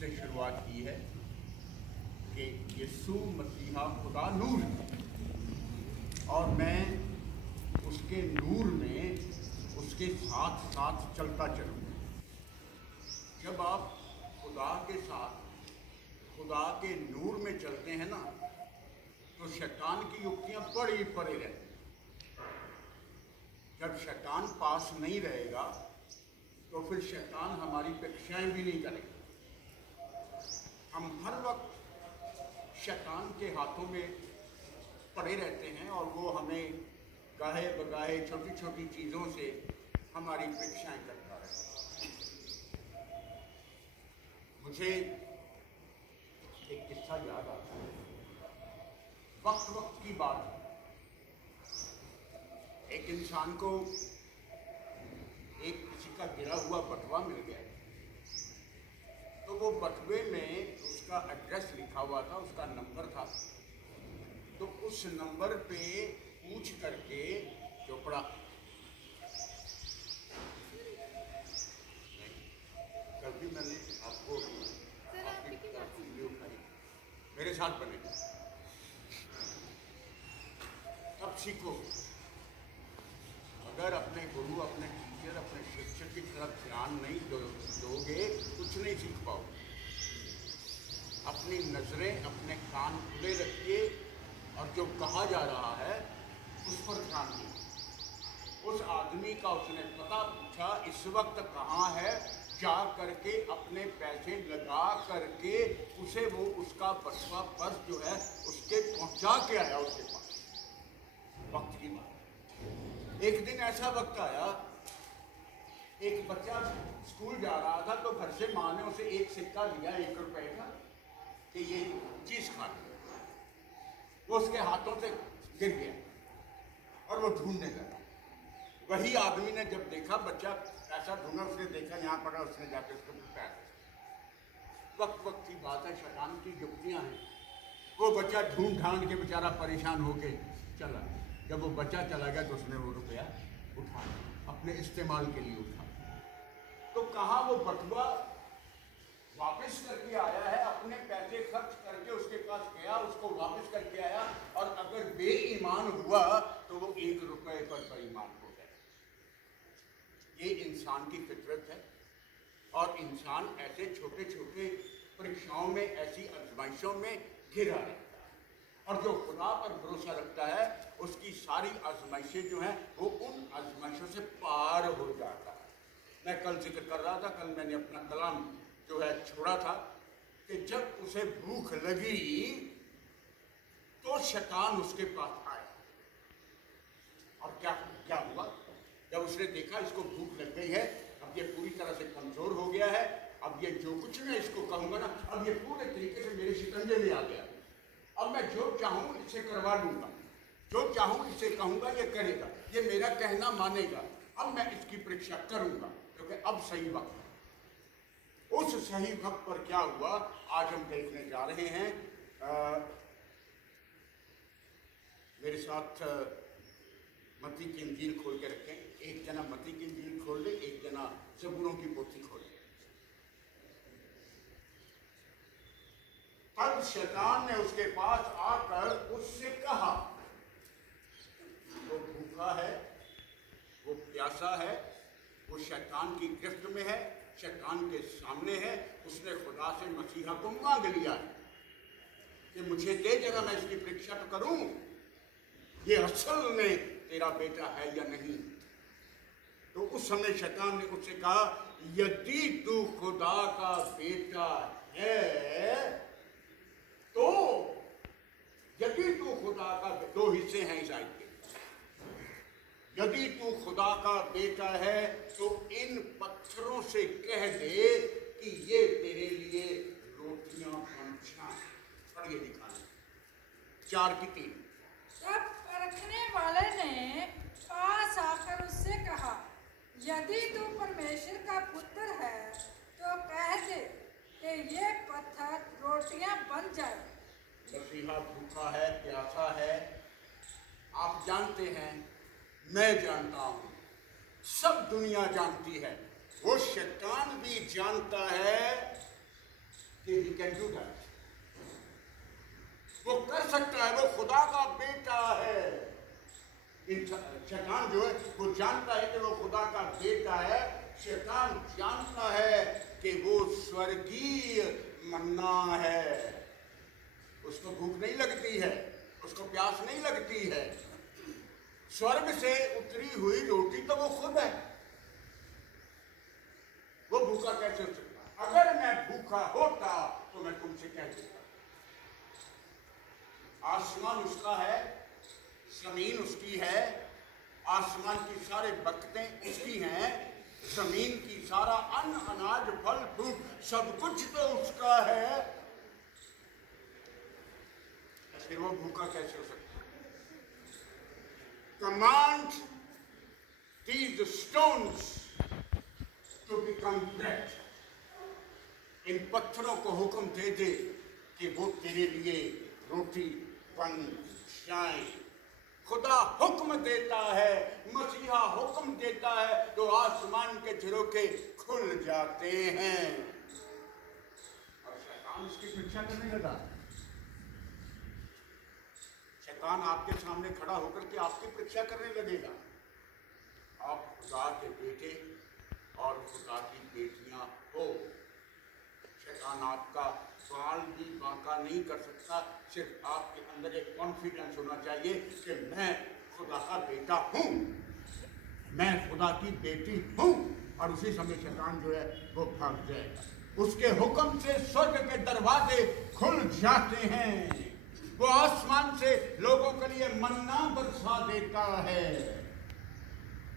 से शुरुआत की है कि यीशु मसीहा खुदा नूर है और मैं उसके नूर में उसके साथ साथ चलता चलूँ। जब आप खुदा के साथ खुदा के नूर में चलते हैं ना, तो शैतान की युक्तियां बड़ी परे रहती हैं। जब शैतान पास नहीं रहेगा तो फिर शैतान हमारी परीक्षाएं भी नहीं करेगा। हम हर वक्त शैतान के हाथों में पड़े रहते हैं और वो हमें गाहे बगाहे छोटी छोटी चीज़ों से हमारी परीक्षाएं करता है। मुझे एक किस्सा याद आता है, वक्त वक्त की बात। एक इंसान को एक किसी का गिरा हुआ बटुआ मिल गया, तो वो बटुए में उसका एड्रेस लिखा हुआ था, उसका नंबर था। तो उस नंबर पे पूछ करके चोपड़ा, कल भी मैंने आपको वीडियो खाई, मेरे साथ बने, अब सीखो। अगर अपने गुरु, अपने टीचर, अपने शिक्षक की तरफ ध्यान नहीं दोगे, कुछ नहीं सीख पाओगे। अपनी नजरें, अपने कान खुले रखिए और जो कहा जा रहा है उस पर ध्यान दीजिए। उस आदमी का उसने पता पूछा, इस वक्त कहाँ है, जा करके अपने पैसे लगा करके उसे वो उसका बटुआ पर्स जो है उसके पहुंचा के आया उसके पास। वक्त की बात। एक दिन ऐसा वक्त आया, एक बच्चा स्कूल जा रहा था, तो घर से माँ ने उसे एक सिक्का दिया 1 रुपए का कि ये चीज खा ले। वो उसके हाथों से गिर गया और वो ढूंढने लगा। वही आदमी ने जब देखा बच्चा ऐसा ढूंढा, उसने देखा यहाँ पड़ा, उसने जाकर उसको पैर। वक्त वक्त की बात है, शैतान की युक्तियां हैं। वो बच्चा ढूंढ ढांढ के बेचारा परेशान होके चला। जब वो बच्चा चला गया तो उसने वो रुपया उठा, अपने इस्तेमाल के लिए उठा। तो कहाँ वो बटुआ वापस करके आया है, अपने पैसे खर्च करके उसके पास गया, उसको वापस करके आया, और अगर बेईमान हुआ तो वो 1 रुपए पर बेईमान हो गया। ये इंसान की फितरत है और इंसान ऐसे छोटे छोटे परीक्षाओं में, ऐसी आजमाइशों में घिरा रहता है। और जो खुदा पर भरोसा रखता है उसकी सारी आजमाइशें जो हैं वो उन आजमाइशों से पार हो जाता है। मैं कल जिक्र कर रहा था, कल मैंने अपना कलाम जो है छोड़ा था कि जब उसे भूख लगी तो शैतान उसके पास आया। और क्या क्या हुआ? जब उसने देखा इसको भूख लग गई है, अब ये पूरी तरह से कमजोर हो गया है, अब ये जो कुछ मैं इसको कहूंगा ना, अब ये पूरे तरीके से मेरे शिकंजे में आ गया। अब मैं जो चाहूं इससे करवा लूंगा, जो चाहूं इसे कहूंगा ये करेगा, ये मेरा कहना मानेगा। अब मैं इसकी परीक्षा करूंगा क्योंकि अब सही वक्त है। उस सही वक्त पर क्या हुआ आज हम देखने जा रहे हैं। मेरे साथ मत्ती की इंजील खोल के रखें। एक जना मत्ती की इंजील खोल ले, एक जना ज़बूरों की पोथी खोल ले। तब शैतान ने उसके पास आकर उससे कहा, वो भूखा है, वो प्यासा है, वो शैतान की गिरफ्त में है, शैतान के सामने है। उसने खुदा से मसीहा को मांग लिया है कि मुझे दे, जरा मैं इसकी परीक्षा तो करूं, ये असल में तेरा बेटा है या नहीं। तो उस समय शैतान ने उससे कहा, यदि तू खुदा का बेटा है तो, यदि तू खुदा का, 2 हिस्से हैं इस आयत के, यदि तू खुदा का बेटा है तो इन पत्थरों से कह दे कि ये तेरे लिए रोटियां बन जाएं। पढ़िए दिखाना 4:3। तब परखने वाले ने पास आकर उससे कहा, यदि तू परमेश्वर का पुत्र है तो कह दे कि ये पत्थर रोटियां बन जाए। मसीहा भूखा है, प्यासा है, आप जानते हैं, मैं जानता हूं, सब दुनिया जानती है, वो शैतान भी जानता है कैन डू दैट। वो कर सकता है, वो खुदा का बेटा है। शैतान जो है वो जानता है कि वो खुदा का बेटा है। शैतान जानता है कि वो स्वर्गीय मन्ना है। उसको भूख नहीं लगती है, उसको प्यास नहीं लगती है। स्वर्ग से उतरी हुई रोटी तो वो खुद है। वो भूखा कैसे हो सकता? अगर मैं भूखा होता तो मैं तुमसे कह देता, आसमान उसका है, जमीन उसकी है, आसमान की सारे बरकतें उसकी हैं, जमीन की सारा अन्न अनाज फल फ्रूट सब कुछ तो उसका है। फिर वो भूखा कैसे हो सकता? Command these stones to become bread। इन पत्थरों को हुक्म दे दे कि वो तेरे लिए रोटी बन जाए। खुदा हुक्म देता है, मसीहा हुक्म देता है तो आसमान के झरोखे खुल जाते हैं। और शैतान इसकी परीक्षा करने लगा। शैतान आपके सामने खड़ा होकर के आपकी परीक्षा करने लगेगा। आप खुदा के बेटे और खुदा की बेटियां हो। शैतान आपका बाल भी बांका नहीं कर सकता। सिर्फ आपके अंदर एक कॉन्फिडेंस होना चाहिए कि मैं खुदा का बेटा हूँ, मैं खुदा की बेटी हूँ। और उसी समय शैतान जो है वो भाग जाएगा। उसके हुक्म से स्वर्ग के दरवाजे खुल जाते हैं। वो आसमान से लोगों के लिए मन्ना बरसा देता है।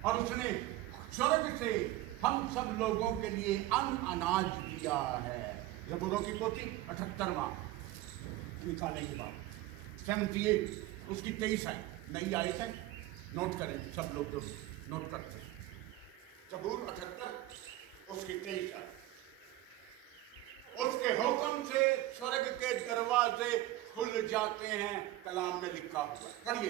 और उसने स्वर्ग से हम सब लोगों के लिए अन्न अनाज दिया है। ज़बूरों की पोथी 78वां निकालने के बाद 78 उसकी 23 आयत, नई आयत है। नोट करें सब लोग जो नोट करते हैं। ज़बूर 78 उसकी 23 आयत। उसके हुक्म से स्वर्ग के दरवाजे खुल जाते हैं। कलाम में लिखा हुआ, पढ़िए।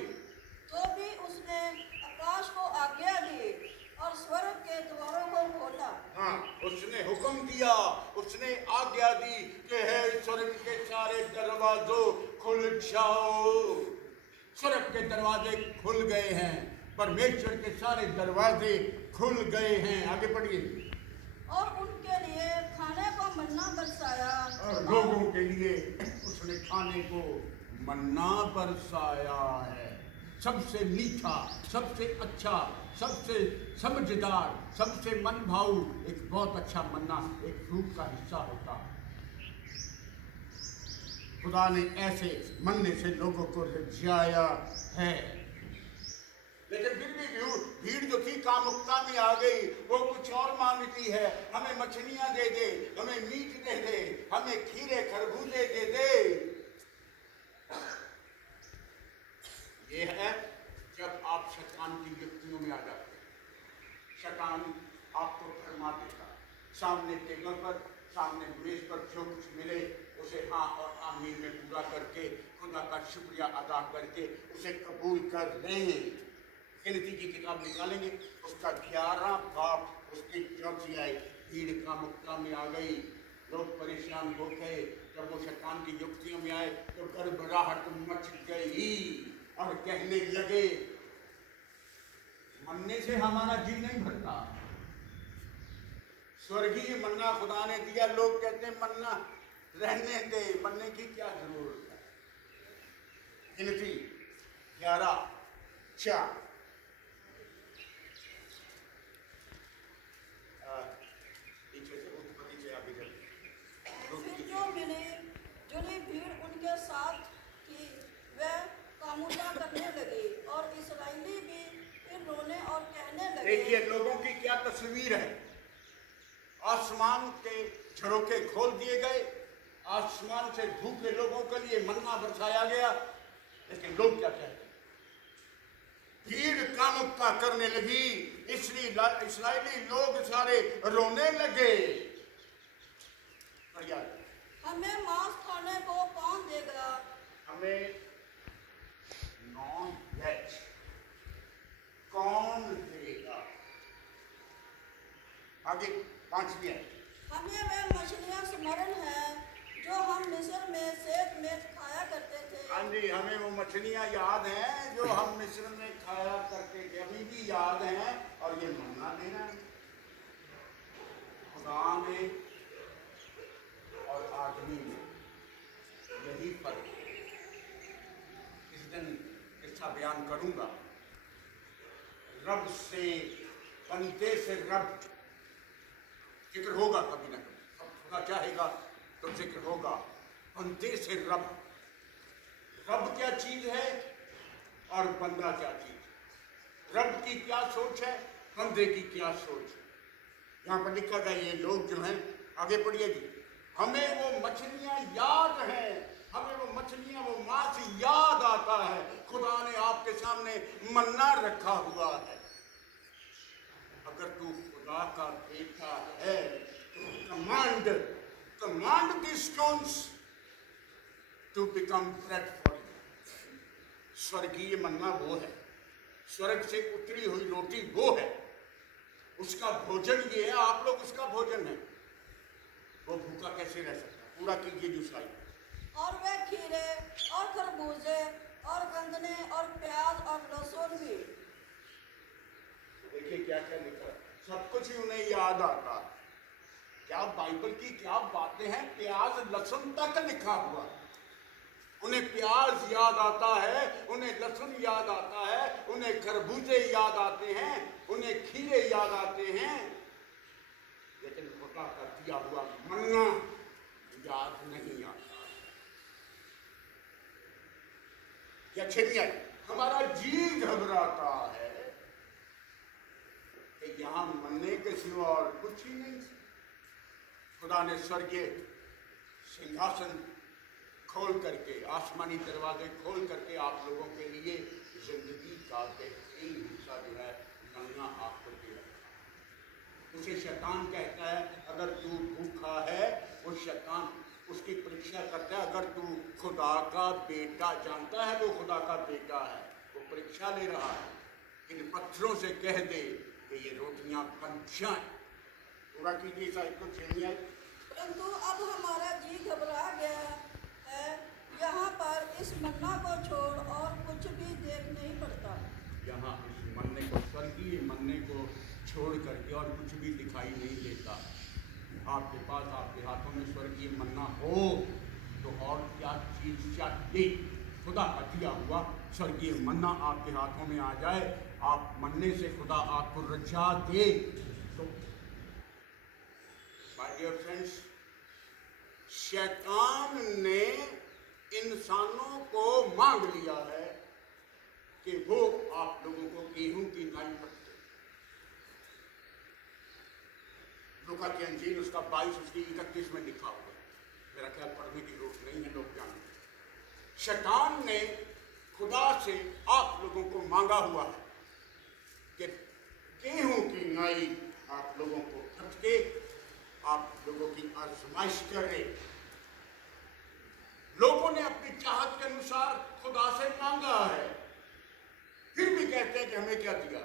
तो भी उसने आकाश को आज्ञा दी और स्वर्ग के द्वारों को खोला। हाँ, उसने हुक्म दिया, उसने आज्ञा दी कि है स्वर्ग के सारे दरवाजों खुल जाओ। स्वर्ग के दरवाजे खुल गए हैं, परमेश्वर के सारे दरवाजे खुल गए हैं। आगे पढ़िए। और उनके लिए खाने को मन्ना बरसाया। और लोगों के लिए उसने खाने को मन्ना बरसाया है। सबसे मीठा, सबसे अच्छा, सबसे समझदार, सबसे मन भाऊ एक बहुत अच्छा मन्ना एक फ्रूट का हिस्सा होता है। खुदा ने ऐसे मन्ने से लोगों को रिझाया है। लेकिन फिर भी भीड़ जो थी कामुकता में आ गई। वो कुछ और मांगती है। हमें मछलियां दे दे, हमें मीट दे दे, हमें खीरे खरबूजे दे दे। ये है जब आप शैतान की युक्तियों में आ जाते हैं। शैतान आपको फरमा देता है, सामने टेबल पर, सामने मेज पर जो कुछ मिले उसे हाँ और आमीन में पूरा करके खुदा का शुक्रिया अदा करके उसे कबूल कर लें। गिनती की किताब निकालेंगे, उसका 11 बाप उसकी 4 आयत। भीड़ कामुकता में आ गई, लोग परेशान हो गए। जब वो शैतान की युक्तियों में आए तो गड़बड़ाहट मच गई और कहने लगे मन्ने से हमारा जी नहीं भरता। स्वर्गीय मन्ना खुदा ने दिया, लोग कहते हैं मन्ना रहने दे, मन्ने की क्या जरूरत है। गिनती 11:4। फिर जो मिली जुली भीड़ उनके साथ थी वह कामुका करने लगी और इस्राएली भी फिर रोने और कहने लगे। देखिए लोगों की क्या तस्वीर है। आसमान के झरोखे खोल दिए गए, आसमान से भूखे लोगों के लिए मन्ना बरसाया गया। लेकिन लोग क्या कहते हैं? भीड़ कामुकता करने लगी, इसलिए इस्राएली लोग सारे रोने लगे। हमें मांस खाने को कौन देगा? हमें नॉन वेज कौन देगा? आगे 5 दिन। हमें वे मछलियां स्मरण है जो जी, हमें वो मछलियाँ याद हैं जो हम मिस्र में खाया करते थे, अभी भी याद हैं। और ये मन्ना देना खुदा में और आदमी में यही फर्क है। इस दिन किस्सा बयान करूंगा। रब से, बंदे से रब जिक्र होगा कभी ना कभी, अब खुदा चाहेगा तो जिक्र होगा। बंदे से रब, रब क्या चीज है और बंदा क्या चीज है, रब की क्या सोच है, बंदे की क्या सोच है। यहाँ पर लिखा था ये लोग जो हैं, आगे पढ़िए जी, हमें वो मछलियां याद हैं, हमें वो मछलियां, वो मांस याद आता है। खुदा ने आपके सामने मन्ना रखा हुआ है। अगर तू खुदा का बेटा है तो command the stones to become bread for you. स्वर्गीय मन्ना वो है, स्वर्ग से उतरी हुई रोटी वो है, उसका भोजन ये है। आप लोग उसका भोजन है, वो भूखा कैसे रह सकता? पूरा कीजिए दूसरा। और वे खीरे और खरबूजे और गंदने और प्याज और लहसुन भी। देखिए क्या क्या लिखा है, सब कुछ ही उन्हें याद आता है। क्या बाइबल की क्या बातें हैं, प्याज लहसुन तक लिखा हुआ। उन्हें प्याज याद आता है, उन्हें लहसुन याद आता है, उन्हें खरबूजे याद आते हैं, उन्हें खीरे याद आते हैं, लेकिन खुदा का दिया हुआ मन्ना याद नहीं आता। क्या छेड़िया, हमारा जी घबराता है कि यहां मन्ने के सिवा और कुछ ही नहीं। खुदा ने स्वर्गीय सिंहासन खोल करके, आसमानी दरवाजे खोल करके आप लोगों के लिए जिंदगी का बेहतरीन हिस्सा जो है मन्ना आपको दे रखा। उसे शैतान कहता है, अगर तू भूखा है, वो शैतान उसकी परीक्षा करता है। अगर तू खुदा का बेटा जानता है, वो खुदा का बेटा है, वो परीक्षा ले रहा है। इन पत्थरों से कह दे कि ये रोटियां बन जाएं। पूरा कीजिए साहिब को छेड़िए। परंतु अब हमारा जी घबरा गया है, यहाँ पर इस मन्ना को छोड़ और कुछ भी देख नहीं पड़ता। यहाँ इस मन्ने को, स्वर्गीय मन्ने को छोड़ करके और कुछ भी दिखाई नहीं देता। आपके पास, आपके हाथों में स्वर्गीय मन्ना हो तो और क्या चीज चाहिए? खुदा का दिया हुआ स्वर्गीय मन्ना आपके हाथों में आ जाए, आप मन्ने से खुदा आपको रजा दे तो। माय डियर फ्रेंड्स, शैतान ने इंसानों को मांग लिया है कि वो आप लोगों को गेहूं की नाई पकड़े। लूका की अंजील उसका 22 उसकी 31 में लिखा हुआ है। मेरा ख्याल पढ़ने की जरूरत नहीं है, लोग जानते हैं। शैतान ने खुदा से आप लोगों को मांगा हुआ है कि गेहूं की नाई आप लोगों को फटके, आप लोगों की आजमाइश करे। लोगों ने अपनी चाहत के अनुसार खुदा से मांगा है, फिर भी कहते हैं कि हमें क्या दिया।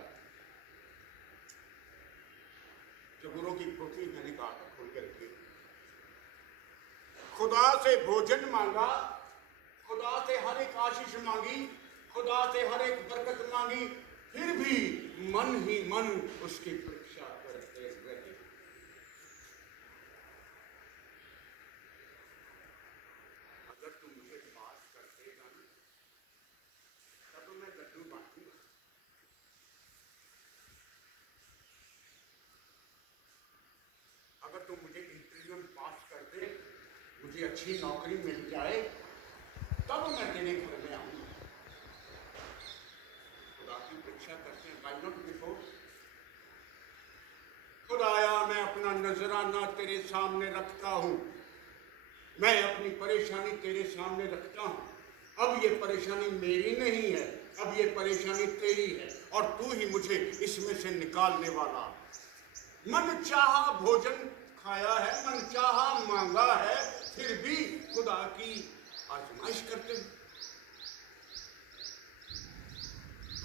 जबूरों की पोथी मैंने कहा था, खोल के रखिए। खुदा से भोजन मांगा, खुदा से हर एक आशीष मांगी, खुदा से हर एक बरकत मांगी, फिर भी मन ही मन उसकी परीक्षा करते रहे। अगर तुम मुझे पास कर देगा ना, तब मैं लड्डू बांटूंगा। अगर तुम मुझे इंटरव्यू में पास कर दे, मुझे अच्छी नौकरी मिल जाए, तब मैं तेरे घर में आऊंगा। खुदा की परीक्षा करते हैं, बाय नॉट बिफोर। खुदाया, मैं अपना नजराना तेरे सामने रखता हूं, मैं अपनी परेशानी तेरे सामने रखता हूं। अब ये परेशानी मेरी नहीं है, अब ये परेशानी तेरी है, और तू ही मुझे इसमें से निकालने वाला। मन चाहा भोजन खाया है, मन चाहा मांगा है, फिर भी खुदा की आजमाइश करते हैं।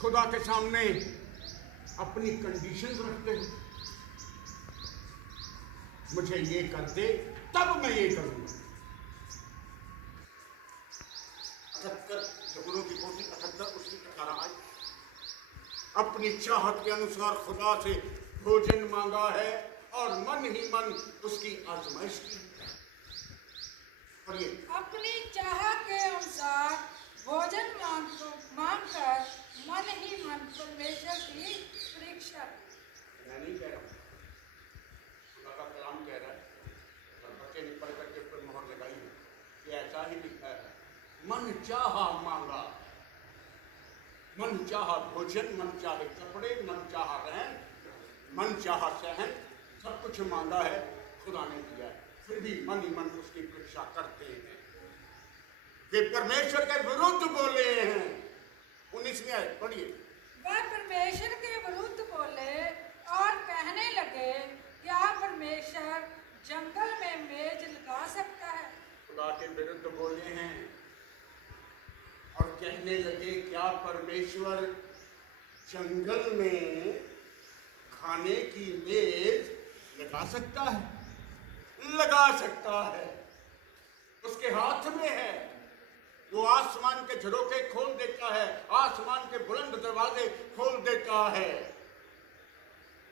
खुदा के सामने अपनी कंडीशंस रखते हैं। मुझे ये कर दे, तब मैं ये करूंगा। अपनी चाहत के अनुसार खुदा से भोजन मांगा है और मन ही मन उसकी आजमाइश की। पढ़िए। अपनी चाह के अनुसार भोजन मांगकर मन ही मन परमेश्वर की परीक्षा। मैं नहीं कह रहा हूँ, खुदा का कलाम कह रहा है और बच्चे ने पढ़ करके उस पर मोहर लगाई है कि ऐसा ही लिखा है, मन चाहा मांगा, मन चाहा भोजन, मन चाहे कपड़े, मन चाहा रहन, मन चाहा सहन, सब कुछ मांगा है, खुदा ने दिया है, फिर भी मन ही मन उसकी परीक्षा करते हैं। वे परमेश्वर के विरुद्ध बोले हैं। 19वीं आयत पढ़िए। वह परमेश्वर के विरुद्ध बोले और कहने लगे, क्या परमेश्वर जंगल में मेज लगा सकता है? खुदा के विरुद्ध बोले हैं और कहने लगे, क्या परमेश्वर जंगल में खाने की मेज लगा सकता है? लगा सकता है, उसके हाथ में है। वो आसमान के झरोखे खोल देता है, आसमान के बुलंद दरवाजे खोल देता है।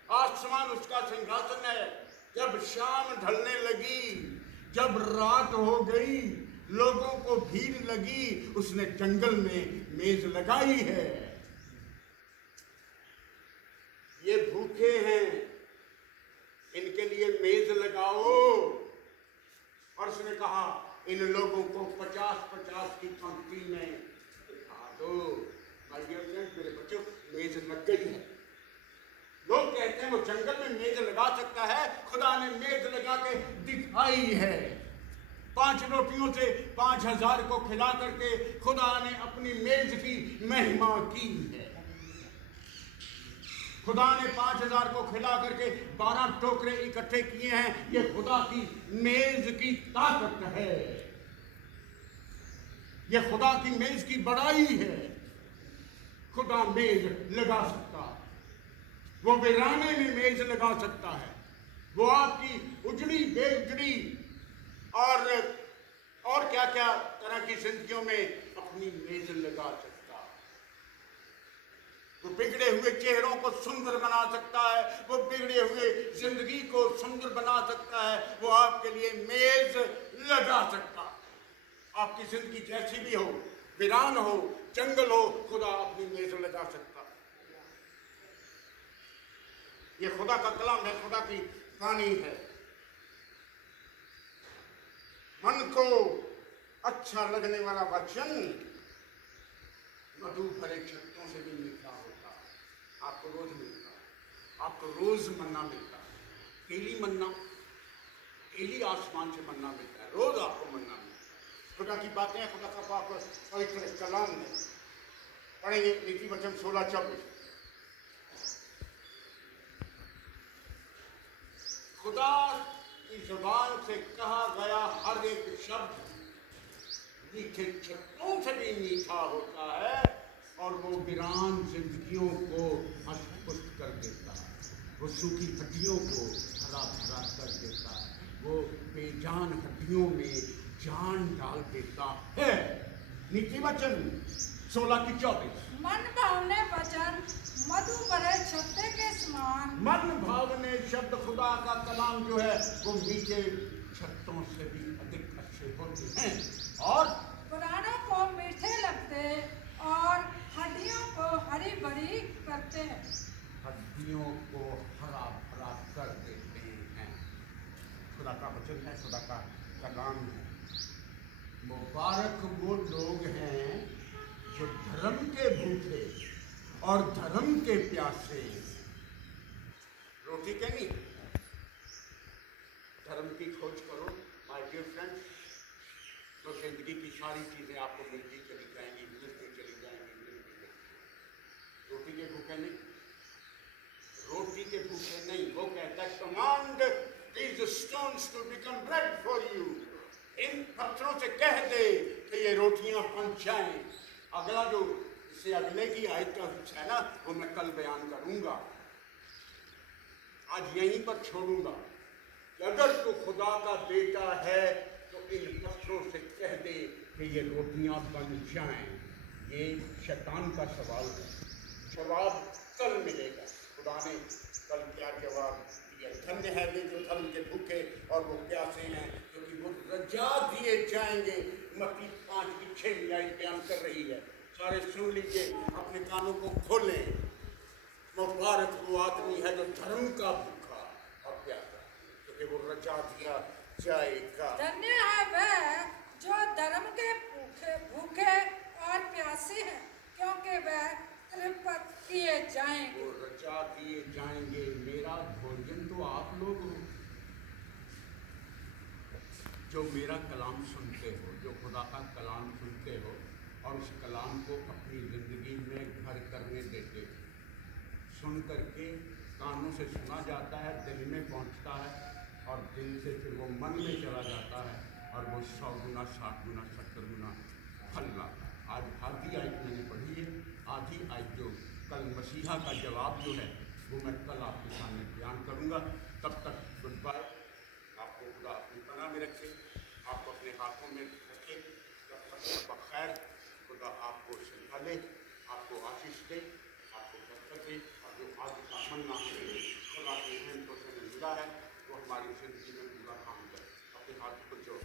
आसमान उसका सिंहासन है। जब शाम ढलने लगी, जब रात हो गई, लोगों को भीड़ लगी, उसने जंगल में मेज लगाई है। ये भूखे हैं, इनके लिए मेज लगाओ। और उसने कहा, इन लोगों को 50-50 की पंक्ति में बिठा दो। माय डियर फ्रेंड्स, मेरे बच्चों, मेज लग गई है। लोग कहते हैं वो जंगल में मेज लगा सकता है, खुदा ने मेज लगा के दिखाई है। 5 रोटियों से 5000 को खिला करके खुदा ने अपनी मेज की महिमा की है। खुदा ने 5000 को खिला करके 12 टोकरे इकट्ठे किए हैं। ये खुदा की मेज की ताकत है, ये खुदा की मेज की बड़ाई है। खुदा मेज लगा सकता है, वो वीराने में मेज लगा सकता है, वो आपकी उजड़ी बेउजड़ी और क्या क्या तरह की जिंदगियों में अपनी मेज लगा सकता है। वो बिगड़े हुए चेहरों को सुंदर बना सकता है, वो बिगड़े हुए जिंदगी को सुंदर बना सकता है। वो आपके लिए मेज लगा सकता है। आपकी जिंदगी जैसी भी हो, वीरान हो, जंगल हो, खुदा अपनी मेज लगा सकता है। ये खुदा का कलाम है, खुदा की कहानी है। मन को अच्छा लगने वाला वचन मधु भरे छत्तों से भी मीठा होता है। आपको रोज मिलता है, आपको रोज मन्ना मिलता है। डेली मन्ना, डेली आसमान से मन्ना मिलता है, रोज आपको मन्ना मिलता है। खुदा की बातें हैं, खुदा का पाक पवित्र कलाम में पढ़ेंगे। नीति वचन 16-24। खुदा की जुबान से कहा गया हर एक शब्द मीठे छत्तों से भी मीठा होता है और वो वीरान जिंदगियों को हष्ट-पुष्ट कर देता है, वो सूखी हड्डियों को हरा भरा कर देता है, वो बेजान हड्डियों में जान डाल देता है। नीति वचन 16-24। मन भावने वचन मधु भरे छत्ते के समान। मन भावने शब्द खुदा का कलाम जो है वो मीठे छत्तों से भी अधिक अच्छे होते हैं और पुरानों को मीठे लगते और हड्डियों को हरी भरी करते हैं। हड्डियों को हरा भरा कर देते हैं। खुदा का वचन है, खुदा का कलाम है। मुबारक वो लोग हैं जो धर्म के भूखे और धर्म के प्यासे। रोटी के नहीं, धर्म की खोज करो माय डियर फ्रेंड्स, तो जिंदगी की सारी चीजें आपको मिलती चली जाएंगी, मिलती चली जाएंगी, मिलती चली जाएंगी। रोटी के भूखे नहीं, रोटी के भूखे नहीं। वो कहता है command these stones to become bread for you। इन पत्थरों से कह दे कि ये रोटियां बन जाएं। अगला जो इससे अगले की आयत है ना, वो मैं कल बयान करूंगा, आज यहीं पर छोड़ूंगा कि अगर तू खुदा का बेटा है तो इन पत्थरों से कह दे कि ये रोटियां बन जाएं। ये शैतान का सवाल है। जवाब कल मिलेगा। खुदा ने कल क्या जवाब दिया, धन्य है वे जो धर्म के भूखे और वो प्यासे हैं, क्योंकि वो रजा दिए जाएंगे। मत्ती 5:6 बयान कर रही है। सारे सुन लीजिए, अपने कानों को खोलें। मुबारक वो आदमी है जो धर्म का भूखा और प्यासा, क्योंकि वो रजा दिया जाएगा। धन्य है वह जो धर्म के भूखे और प्यासे हैं, क्योंकि वह तृप्त किए जाएंगे। वो रजा दिए जाएंगे। मेरा भोजन तो आप लोग हो जो मेरा कलाम सुनते हो, जो खुदा का कलाम सुनते हो और उस कलाम को अपनी ज़िंदगी में घर करने देते हो। सुन करके कानों से सुना जाता है, दिल में पहुंचता है और दिल से फिर वो मन में चला जाता है और वो 100 गुना 60 गुना 70 गुना फल लाता है। आज आधी आयत मैंने पढ़ी है, आधी आयत जो कल मसीहा का जवाब जो है वो मैं कल आपके सामने बयान करूँगा। तब तक गुड बाय। आपको खुदा अपनी पनाह में रखे, आपको अपने हाथों में रखे। जब तक बखैर खुदा आपको संभाले, आपको आशीष दे, आपको बरकत दे और जो आज का मन्ना खुदा के हैं तो मिला है वो हमारी जिंदगी में पूरा काम करे। अपने हाथ को जोड़